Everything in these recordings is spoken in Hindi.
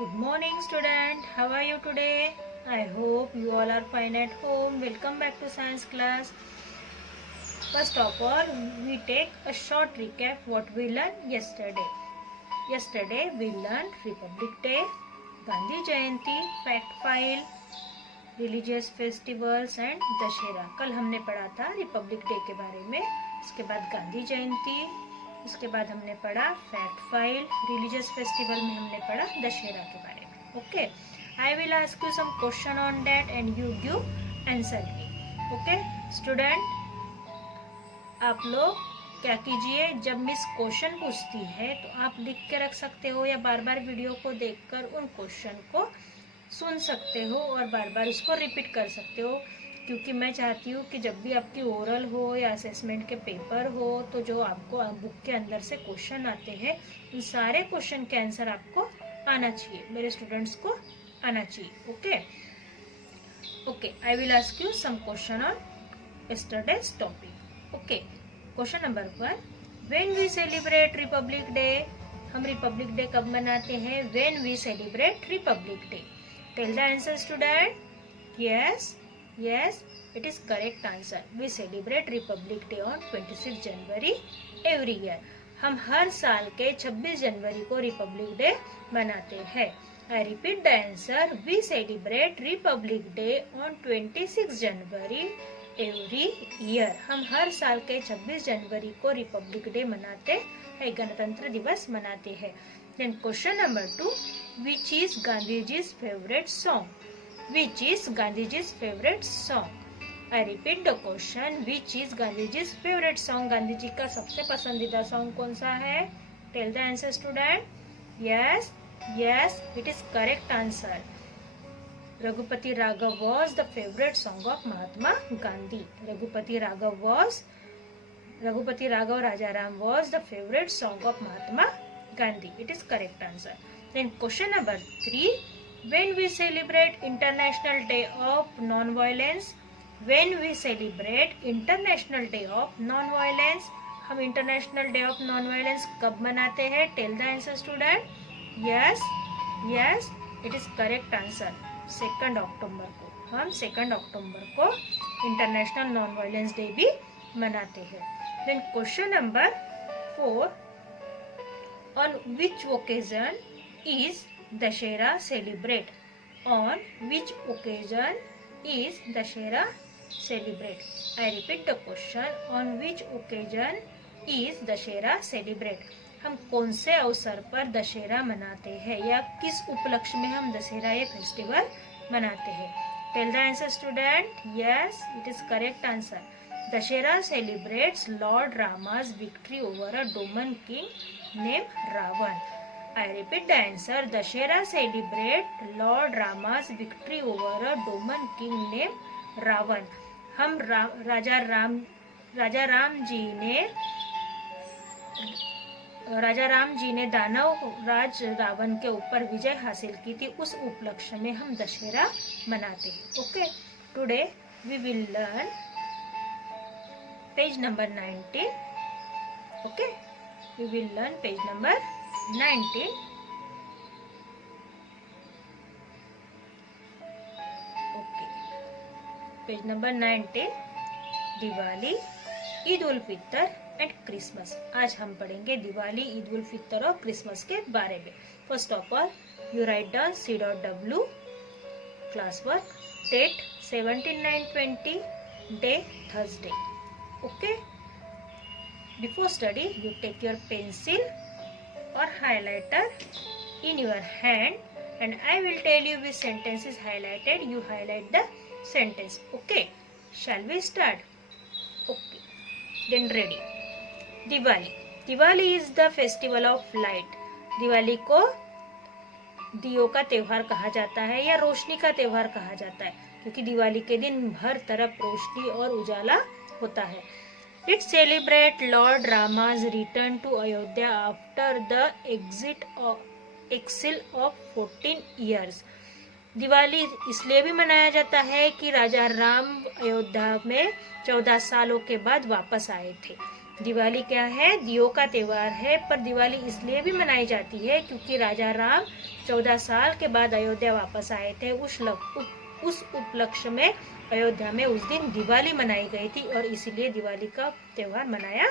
Good morning student, how are you today? I hope you all are fine at home. Welcome back to science class. First of all, we take a short recap what we learned yesterday. Yesterday we learned Republic Day, Gandhi Jayanti, fact file, religious festivals and Dussehra. कल हमने पढ़ा था रिपब्लिक डे के बारे में, उसके बाद गांधी जयंती, उसके बाद हमने पढ़ा फैक्ट फाइल, रिलीजियस फेस्टिवल में हमने पढ़ा दशहरा के बारे में. Okay, I will ask you some question on that and you give answer me. Okay student, आप लोग क्या कीजिए, जब मिस क्वेश्चन पूछती है तो आप लिख के रख सकते हो या बार बार वीडियो को देखकर उन क्वेश्चन को सुन सकते हो और बार बार उसको रिपीट कर सकते हो, क्योंकि मैं चाहती हूँ कि जब भी आपकी ओरल हो या असेसमेंट के पेपर हो तो जो आपको बुक के अंदर से क्वेश्चन आते हैं उन सारे क्वेश्चन के आंसर आपको आना चाहिए, मेरे स्टूडेंट्स को आना चाहिए. Okay okay, I will ask you some question on yesterday's topic. Okay, question number 1, when we celebrate Republic Day. हम रिपब्लिक डे कब मनाते हैं? When we celebrate Republic Day. Tell the answer student. Yes, it is correct answer. We celebrate Republic Day on 26 January every year. हम हर साल के 26 जनवरी को रिपब्लिक डे मनाते हैं. I repeat the answer. We celebrate Republic Day on 26 January every year. हम हर साल के 26 जनवरी को रिपब्लिक डे मनाते हैं, गणतंत्र दिवस मनाते हैं. Then question number 2, which is Gandhiji's favorite song? Which is Gandhiji's favorite song? I repeat the question. Which is Gandhiji's favorite song? Gandhi ji का सबसे पसंदीदा सॉन्ग कौन सा है? Tell the answer student. Yes, it is correct answer. Raghupati Raghav was the favorite song of Mahatma Gandhi. Raghupati Raghav Rajaram was the favorite song of Mahatma Gandhi. It is correct answer. Then question number 3. When we celebrate International Day of Non-Violence. When we celebrate International Day of Non-Violence. हम International Day of Non-Violence कब मनाते हैं? Tell the answer student. Yes, it is correct answer. 2 अक्टूबर को. हम 2 अक्टूबर को International Non-Violence Day भी मनाते हैं. Then question number 4. On which occasion is Dashera celebrate? On which occasion is Dashera celebrate? I repeat the question. On which occasion is Dashera celebrate? हम कौन से अवसर पर दशहरा मनाते हैं या किस उपलक्ष्य में हम दशहरा ये फेस्टिवल मनाते हैं? Tell the answer student. Yes, it is correct answer. Dashera celebrates Lord Rama's victory over a Doman king named Ravan. I repeat the answer. Dashera celebrate Lord Rama's victory over a Doman king named Ravan. हम राजा राम जी ने दानव राज रावण के ऊपर विजय हासिल की थी, उस उपलक्ष्य में हम दशहरा मनाते हैं. Okay, today we will learn page number 19. Okay, we will learn page number 19. Okay, page number 19, Diwali, Eid ul Fitr and Christmas. आज हम पढ़ेंगे दिवाली, ईद उल फितर और क्रिसमस के बारे में. First of all you write down C.W class work, date 17/9/20, day Thursday. Okay, before study you take your pencil or highlighter in your hand and I will tell you which sentence is highlighted. You highlight the sentence. Okay, shall we start? Okay, then ready. Diwali is the festival of light. Diwali को दियों का त्योहार कहा जाता है या रोशनी का त्योहार कहा जाता है, क्योंकि दिवाली के दिन हर तरफ रोशनी और उजाला होता है. It celebrates Lord Rama's return to Ayodhya after the exile of 14 years. Diwali इसलिए भी मनाया जाता है कि राजा राम अयोध्या में 14 सालों के बाद वापस आए थे. दिवाली क्या है? दियों का त्योहार है। पर दिवाली इसलिए भी मनाई जाती है क्योंकि राजा राम 14 साल के बाद अयोध्या वापस आए थे। उस उपलक्ष्य में अयोध्या में उस दिन दिवाली मनाई गई थी और इसीलिए दिवाली का त्योहार मनाया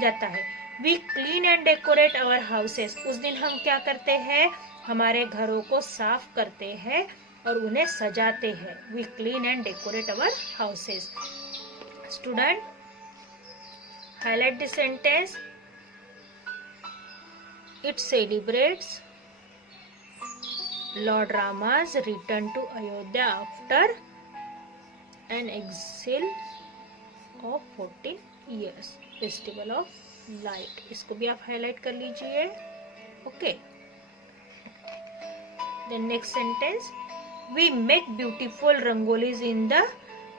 जाता है। We clean and decorate our houses. उस दिन हम क्या करते हैं? हमारे घरों को साफ करते हैं और उन्हें सजाते हैं। We clean and decorate our houses. Student, highlight the sentence. It celebrates Lord Rama's return to Ayodhya after an exile of 14 years. Festival of Light. इसको भी आप हाईलाइट कर लीजिए. Okay. Then next sentence. We make beautiful rangolis in the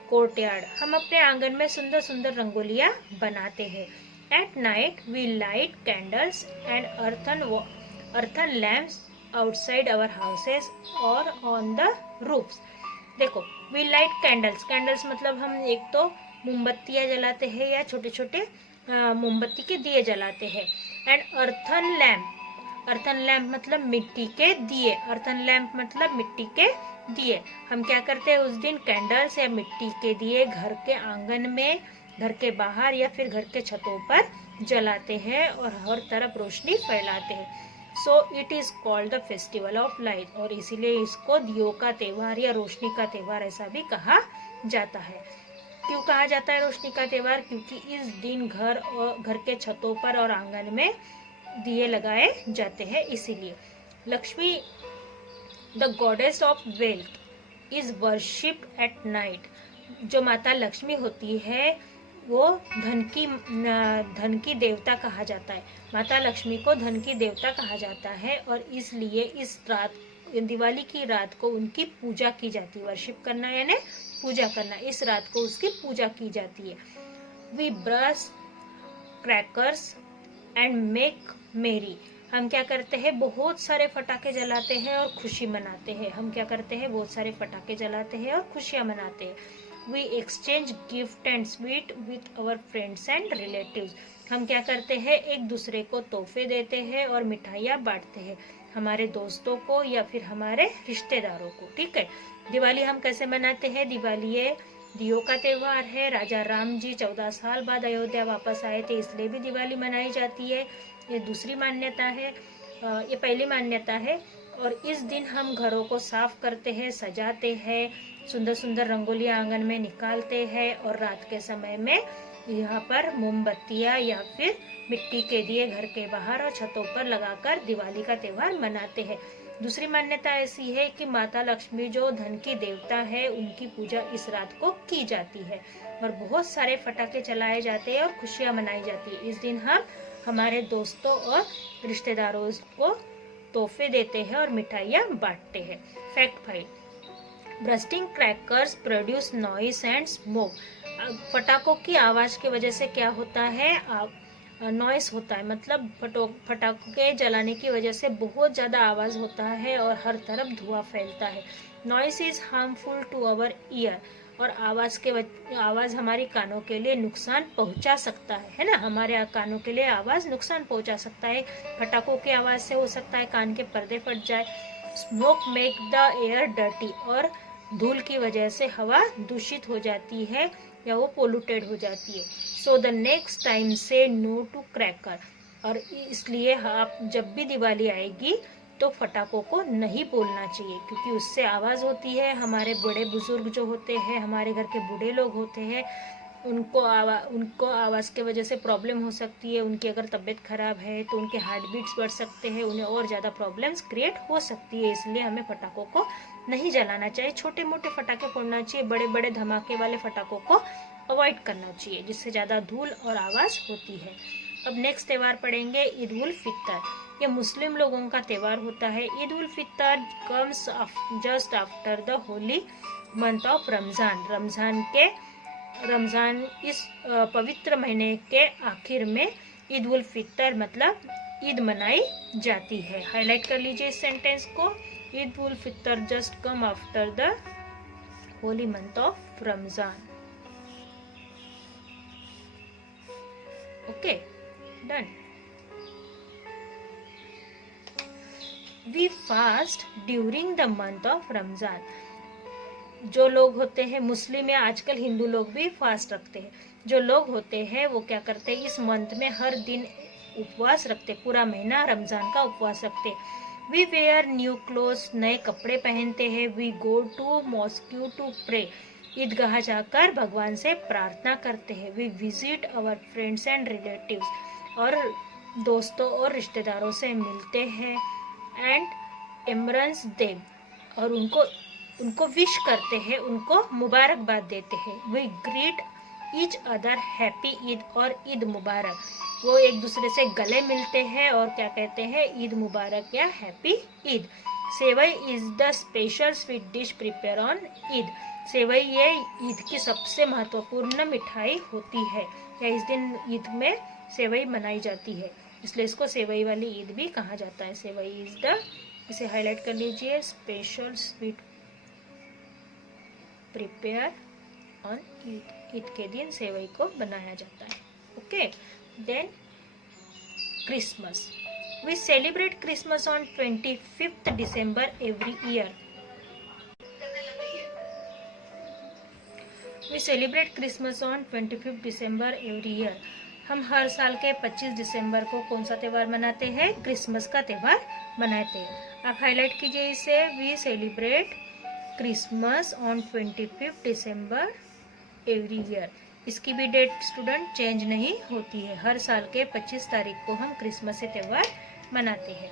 courtyard. हम अपने आंगन में सुंदर सुंदर रंगोलियां बनाते हैं. At night we light candles and earthen lamps outside our houses और ऑन द रूफ्स. देखो, वी लाइट कैंडल्स. कैंडल्स मतलब हम एक तो मोमबत्तियां जलाते हैं या छोटे छोटे मोमबत्ती के दिए जलाते हैं. एंड अर्थन लैम्प मतलब मिट्टी के दिए. अर्थन लैम्प मतलब मिट्टी के दिए. हम क्या करते हैं उस दिन? कैंडल्स या मिट्टी के दिए घर के आंगन में, घर के बाहर या फिर घर के छतों पर जलाते हैं और हर तरफ रोशनी फैलाते हैं. So it is called the festival of light. और इसीलिए इसको दियों का त्योहार या रोशनी का त्योहार ऐसा भी कहा जाता है. क्यों कहा जाता है रोशनी का त्योहार? क्योंकि इस दिन घर के छतों पर और आंगन में दिए लगाए जाते हैं. इसीलिए Lakshmi the goddess of wealth is worshipped at night. जो माता लक्ष्मी होती है वो धन की देवता कहा जाता है. माता लक्ष्मी को धन की देवता कहा जाता है और इसलिए इस रात, दिवाली की रात को उनकी पूजा की जाती है. वर्शिप करना यानी पूजा करना. इस रात को उसकी पूजा की जाती है. We burst crackers and make merry. हम क्या करते हैं? बहुत सारे फटाके जलाते हैं और खुशी मनाते हैं. हम क्या करते हैं? बहुत सारे फटाके जलाते हैं और खुशियां मनाते हैं. We exchange gift and sweet with our friends and relatives. हम क्या करते हैं? एक दूसरे को तोहफे देते हैं और मिठाइयाँ बांटते हैं हमारे दोस्तों को या फिर हमारे रिश्तेदारों को. ठीक है. दिवाली हम कैसे मनाते हैं? दिवाली ये दियों का त्योहार है. राजा राम जी 14 साल बाद अयोध्या वापस आए थे, इसलिए भी दिवाली मनाई जाती है. ये दूसरी मान्यता है. ये पहली मान्यता है. और इस दिन हम घरों को साफ करते हैं, सजाते हैं, सुंदर सुंदर रंगोलियां आंगन में निकालते हैं और रात के समय में यहाँ पर मोमबत्तियां या फिर मिट्टी के दिए घर के बाहर और छतों पर लगाकर दिवाली का त्योहार मनाते हैं. दूसरी मान्यता ऐसी है कि माता लक्ष्मी जो धन की देवता है उनकी पूजा इस रात को की जाती है और बहुत सारे फटाके चलाए जाते हैं और खुशियां मनाई जाती है. इस दिन हम हमारे दोस्तों और रिश्तेदारों को तोहफे देते हैं और मिठाइयाँ बांटते हैं. Fact 5. Bursting crackers produce noise and smoke. फटाकों की आवाज की वजह से क्या होता है? नॉइस होता है. मतलब फटाके जलाने की वजह से बहुत ज्यादा आवाज होता है और हर तरफ धुआं फैलता है. Noise is harmful to our ear. और आवाज हमारी कानों के लिए नुकसान पहुंचा सकता है ना. हमारे कानों के लिए आवाज नुकसान पहुंचा सकता है. फटाकों की आवाज से हो सकता है कान के पर्दे फट जाए. Smoke make the air dirty. और धूल की वजह से हवा दूषित हो जाती है या वो पोल्यूटेड हो जाती है. सो द नेक्स्ट टाइम से नो टू क्रैकर. और इसलिए आप जब भी दिवाली आएगी तो फटाकों को नहीं बोलना चाहिए क्योंकि उससे आवाज होती है. हमारे बड़े बुजुर्ग जो होते हैं, हमारे घर के बूढ़े लोग होते हैं, उनको आवाज के वजह से प्रॉब्लम हो सकती है. उनकी अगर तबीयत खराब है तो उनके हार्ट बीट्स बढ़ सकते हैं, उन्हें और ज्यादा प्रॉब्लम्स क्रिएट हो सकती है. इसलिए हमें फटाकों को नहीं जलाना चाहिए. छोटे मोटे फटाके फोड़ना चाहिए. बड़े बड़े धमाके वाले फटाकों को अवॉइड करना चाहिए जिससे ज्यादा धूल और आवाज होती है. अब नेक्स्ट त्योहार पढ़ेंगे ईद उल फितर. ये मुस्लिम लोगों का त्योहार होता है. Eid ul Fitr comes just after the holy month of Ramzan. Ramzan इस पवित्र महीने के आखिर में ईद उल फितर मतलब ईद मनाई जाती है. हाईलाइट कर लीजिए इस सेंटेंस को. Eid ul Fitr just come after the holy month of Ramzan. Okay, done. We fast during the month of Ramzan. जो लोग होते हैं मुस्लिम या आजकल हिंदू लोग भी फास्ट रखते हैं। जो लोग होते हैं वो क्या करते हैं, इस मंथ में हर दिन उपवास रखते, पूरा महीना रमजान का उपवास रखते। वी वेयर न्यू क्लोथ्स, नए कपड़े पहनते हैं। We go to mosque to pray, ईदगाह जाकर भगवान से प्रार्थना करते हैं। We visit our friends and relatives, और दोस्तों और रिश्तेदारों से मिलते हैं। एंड एमरन्स देम, और उनको विश करते हैं, उनको मुबारकबाद देते हैं। We greet each other happy Eid और ईद मुबारक। वो एक दूसरे से गले मिलते हैं और क्या कहते हैं, ईद मुबारक या happy Eid. Sevai is the special sweet dish prepare on Eid. सेवई ये ईद की सबसे महत्वपूर्ण मिठाई होती है, या इस दिन ईद में सेवई बनाई जाती है, इसलिए इसको सेवई वाली ईद भी कहा जाता है। सेवई इज द, इसे हाईलाइट कर लीजिए, special sweet prepare on Eid. Eid के दिन सेवई को बनाया जाता है। Okay, then Christmas. We celebrate Christmas on 25th December every year. We celebrate Christmas on 25th December every year. हम हर साल के 25 दिसंबर को कौन सा त्यौहार मनाते हैं, क्रिसमस का त्यौहार मनाते हैं। आप हाईलाइट कीजिए इसे, we celebrate Christmas on 25th December every year. इसकी भी डेट स्टूडेंट चेंज नहीं होती है, हर साल के 25 तारीख को हम क्रिसमस से त्यौहार मनाते हैं।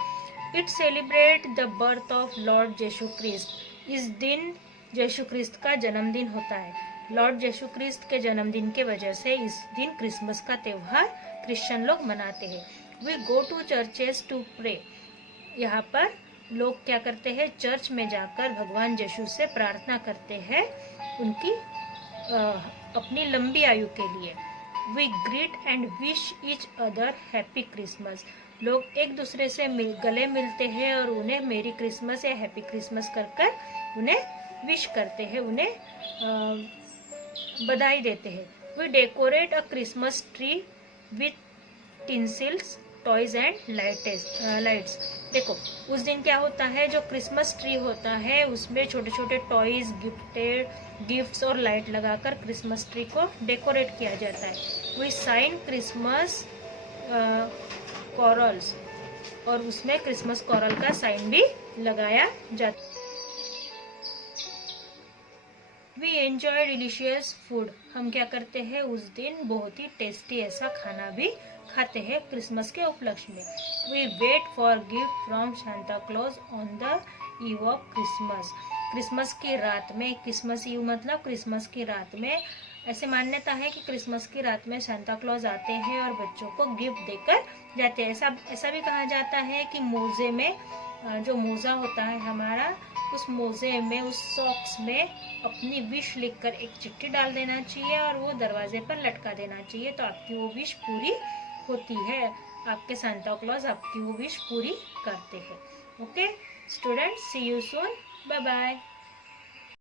It celebrate the birth of lord Yishu Christ. इस दिन यीशु क्रिस्त का जन्मदिन होता है। लॉर्ड यीशु क्रिस्त के जन्मदिन के वजह से इस दिन क्रिसमस का त्यौहार क्रिश्चियन लोग मनाते हैं। We go to churches to pray. यहाँ पर लोग क्या करते हैं, चर्च में जाकर भगवान यीशु से प्रार्थना करते हैं उनकी अपनी लंबी आयु के लिए। We greet and wish each other happy Christmas. लोग एक दूसरे से गले मिलते हैं और उन्हें मेरी क्रिसमस या हैप्पी क्रिसमस कर उन्हें विश करते हैं, उन्हें बधाई देते हैं। We decorate a Christmas tree with tinsels, toys and lights. देखो उस दिन क्या होता है, जो क्रिसमस ट्री होता है उसमें छोटे छोटे टॉयज, गिफ्ट्स और लाइट लगाकर क्रिसमस ट्री को डेकोरेट किया जाता है। वी साइन क्रिसमस कॉरल्स, और उसमें क्रिसमस कॉरल का साइन भी लगाया जाता है। We enjoy delicious food. हम क्या करते हैं, उस दिन बहुत ही टेस्टी ऐसा खाना भी खाते हैं क्रिसमस के उपलक्ष्य में। We wait for gift from Santa Claus on the eve of Christmas. Christmas की रात में, क्रिसमस ईव मतलब क्रिसमस की रात में, ऐसे मान्यता है कि क्रिसमस की रात में सांता क्लॉज आते हैं और बच्चों को गिफ्ट देकर जाते हैं। ऐसा भी कहा जाता है कि मोजे में, जो मोजा होता है हमारा, उस मोजे में, उस सॉक्स में अपनी विश लिखकर एक चिट्ठी डाल देना चाहिए और वो दरवाजे पर लटका देना चाहिए, तो आपकी वो विश पूरी होती है। आपके सांता क्लॉज आपकी वो विश पूरी करते हैं। Okay students, see you soon, bye bye.